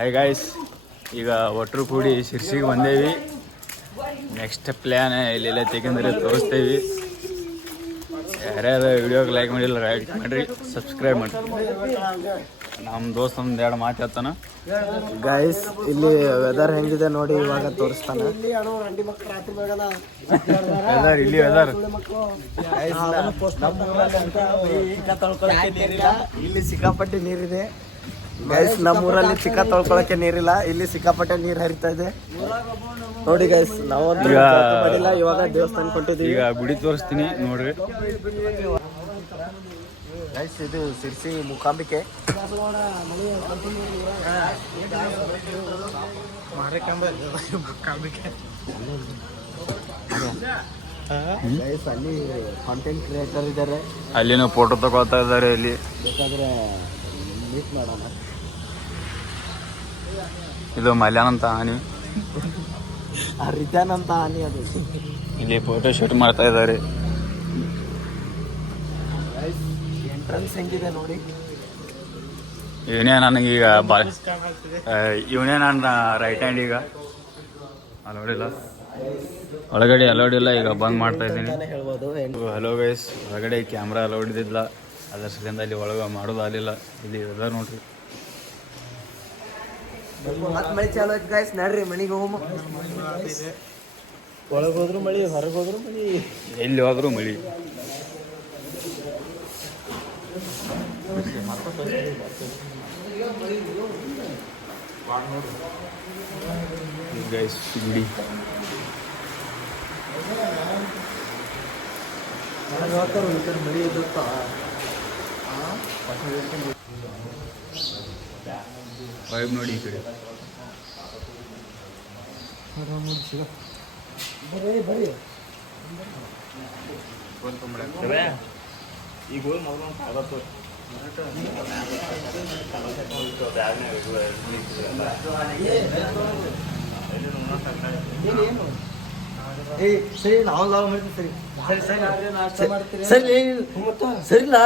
Hi guys, ಈಗ ಒಟ್ಟರು ಕೂಡಿ ಶಿರ್ಸಿಗೆ ಬಂದೇವಿ. Next plan ಇಲ್ಲೆಲ್ಲ ತೆಗೆಂದ್ರೆ ತೋರಿಸ್ತೇವೆ. ಯಾರ್ಯಾರು ವಿಡಿಯೋಗೆ ಲೈಕ್ ಮಾಡಿಲ್ಲ ಲೈಕ್ ಮಾಡಿರಿ, ಸಬ್ಸ್ಕ್ರೈಬ್ ಮಾಡಿ. ನಮ್ಮ ದೋಸ್ತ ಒಂದು ಎರಡು ಮಾತು ಹೇಳ್ತಾನ. ಗೈಸ್ ಇಲ್ಲಿ ವೆದರ್ ಹೆಂಗಿದೆ ನೋಡಿ, ಇವಾಗ ತೋರಿಸ್ತಾನೆ. ವೆದರ್ ಇಲ್ಲಿ ವೆದರ್ ಇಲ್ಲಿ ಸಿಕ್ಕಾಪಟ್ಟೆ ನೀರಿದೆ ಗೈಸ್. ನಮ್ಮೂರಲ್ಲಿ ಚಿಕ್ಕ ತೊಳ್ಕೊಳಕ್ಕೆ ನೀರಿಲ್ಲ, ಇಲ್ಲಿ ಸಿಕ್ಕಾಪಟ್ಟೆ ನೀರು ಹರಿತಾ ಇದೆ ನೋಡಿ ಗೈಸ್. ನಾವೊಂದು ಮಾಡಿಲ್ಲ, ಇವಾಗ ದೇವಸ್ಥಾನ ಕೊಟ್ಟಿದ್ದೀವಿ. ಈಗ ಗುಡಿ ತೋರಿಸ್ತೀನಿ ನೋಡ್ರಿ ಗೈಸ್. ಇದು ಸಿರ್ಸಿ ಮೂಕಾಂಬಿಕೆ. ಗೈಸ್ ಅಲ್ಲಿ ಕಾಂಟೆಂಟ್ ಕ್ರಿಯೇಟರ್ ಇದ್ದಾರೆ, ಅಲ್ಲಿನೂ ಫೋಟೋ ತಗೊಳ್ತಾ ಇದ್ದಾರೆ. ಇಲ್ಲಿ ಬೇಕಾದ್ರೆ ಮೀಟ್ ಮಾಡೋಣ. ಇದು ಮಲ್ಯಾನಂತ ಆನಿ, ರಿತ್ಯಾನ್ ಅಂತ ಆನಿ. ಅದು ಇಲ್ಲಿ ಫೋಟೋ ಶೂಟ್ ಮಾಡ್ತಾ ಇದ್ದಾರೆ. ಎಂಟ್ರೆನ್ಸ್ ಹೆಂಗಿದೆ ನೋಡಿ. ಇವನೇ ನನಗೀಗ ಇವನೇ ನನ್ನ ರೈಟ್ ಹ್ಯಾಂಡ್. ಈಗ ಅಲೋಡಿಲ್ಲ, ಒಳಗಡೆ ಅಲೋಡಿಲ್ಲ, ಈಗ ಬಂದ್ ಮಾಡ್ತಾ ಇದ್ದೀನಿ. ಹಲೋ ಗೈಸ್, ಒಳಗಡೆ ಕ್ಯಾಮ್ರಾ ಅಲೋಡ್ ಇದ್ದಿಲ್ಲ, ಅದರ ಸಲಿಂದ ಅಲ್ಲಿ ಒಳಗೆ ಮಾಡೋದು ಆಗಲಿಲ್ಲ. ಇಲ್ಲಿ ವೆದರ್ ನೋಡ್ರಿ. ಮಳಿ ಚಾಲು ಆಯ್ತು ಗೈಸ್, ನಡ್ರಿ ಮನೆಗೆ ಹೋಗಮ್ಮ. ಒಳಗೆ ಹೋದ್ರು ಮಳಿ, ಹೊರಗೆ ಹೋದ್ರು ಮಳಿ, ಎಲ್ಲಿ ಹೋದ್ರು ಮಳಿ. ಗೈಸ್ ಗುಡಿ ಮಳಿ ಇದ್ದ ವೈಬ್ ನೋಡಿ ಈ ಕಡೆ. ಈಗ ಸರಿ, ನಾವು ಲಾವ್ ಮಾಡ್ತೀವಿ. ಸರಿ ಸರಿ ಸರಿ ಸರಿ ಇಲ್ಲ.